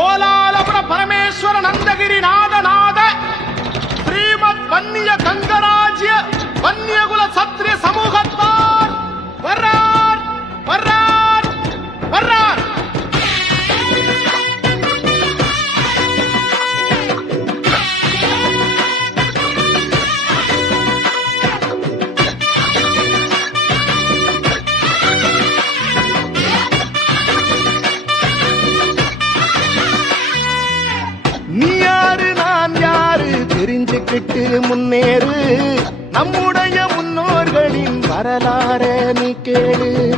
కోలాలపుర పరమేశ్వర నందగిరి నాదన தெரிஞ்சுக்கிட்டு முன்னேறு. நம்முடைய முன்னோர்களின் வரலாற நீ கேளு.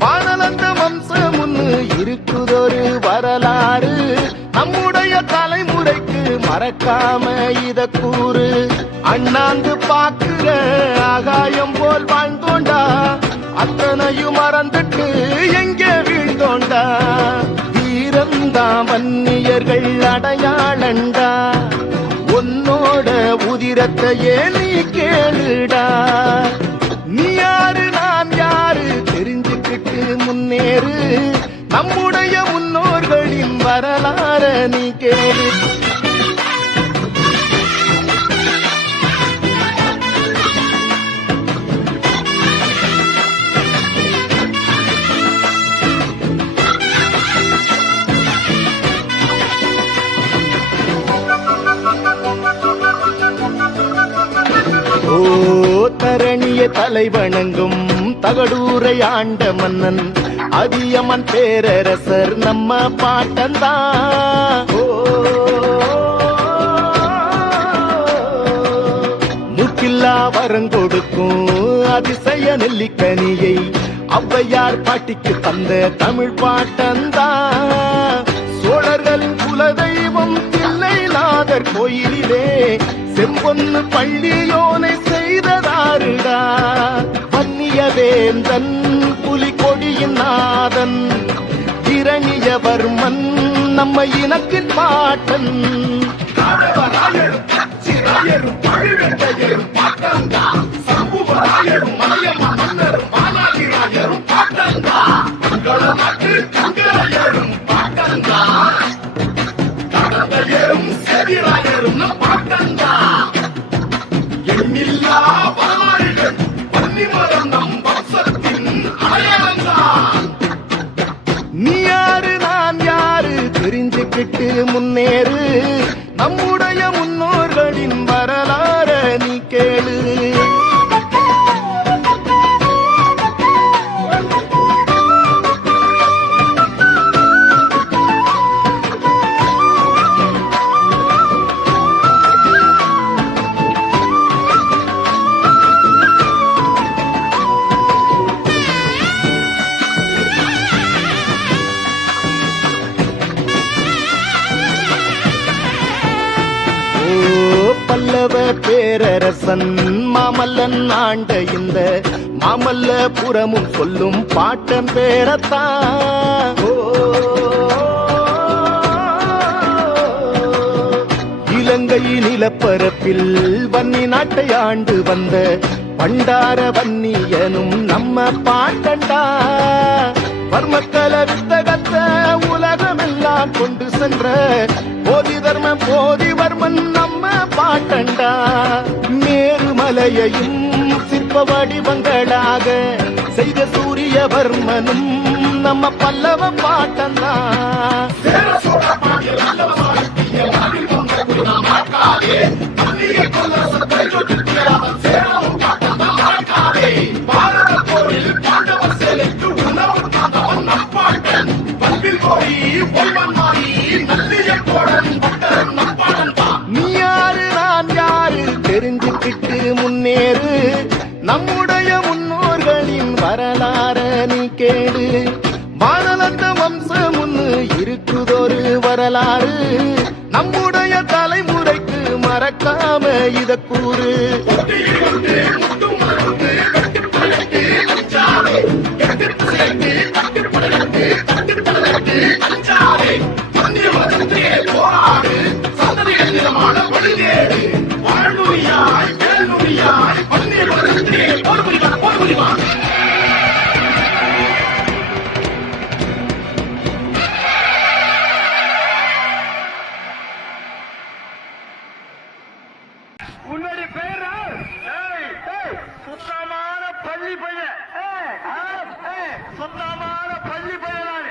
வானலந்த வம்சம் ஒண்ணு இருக்குதொரு வரலாறு. நம்முடைய தலைமுறைக்கு மறக்காம இத கூறு. அண்ணாந்து பாக்குற ஆகாயம் போல் வாழ்ந்தோண்டா. அத்தனையும் மறந்துட்டு எங்கே வீழ்ந்தோண்டா. வீரந்தா வன்னியர்கள் அடையாளண்டா. உதிரத்தையே நீ கேளுடா. நீ யாரு நான் யாரு? தெரிஞ்சுக்கிட்டு முன்னேறு. நம்முடைய முன்னோர்களின் வரலாற நீ கேளு. தலை வணங்கும் தகடூரை ஆண்ட மன்னன் அதியமன் பேரரசர் நம்ம பாட்டந்தான் ஓ முக்கில்லா வரங்கொடுக்கும் அதிசய நெல்லிக்கனியை ஔவையார் பாட்டிக்கு தந்த தமிழ் பாட்டந்தான் சோழர்களின் குலதெய்வம் தில்லை கோயிலிலே செம்பொன்னு பள்ளியோனை செய்ததாருடா. வேந்தன் புலிகொடியின் நாதன் இரணியவர்மன் நம்ம இனத்தின் பாட்டன். தெரிஞ்சுக்கிட்டு முன்னேறு பல்லவ பேரரசன் மாமல்லன் ஆண்ட இந்த மாமல்ல புறமும் சொல்லும் பாட்டம் பேரத்தான் இலங்கை நிலப்பரப்பில் வன்னி நாட்டை ஆண்டு வந்த பண்டார வன்னியனும் நம்ம பாட்டண்டா. வர்மக்கல வித்தகத்த உலகமெல்லாம் கொண்டு சென்ற போதி தர்ம போதிவர்மன் பாட்டண்டா மேருமலையையும் சிற்ப வடிவங்களாக செய்த சூரியவர்மனும் நம்ம பல்லவ பாட்டந்தா. நீ வரலாறு. நம்முடைய தலைமுறைக்கு மறக்காம இத கூறு. உன்னுடைய பேர் சுத்தமான பள்ளி பையன். சுத்தமான பள்ளி பையன்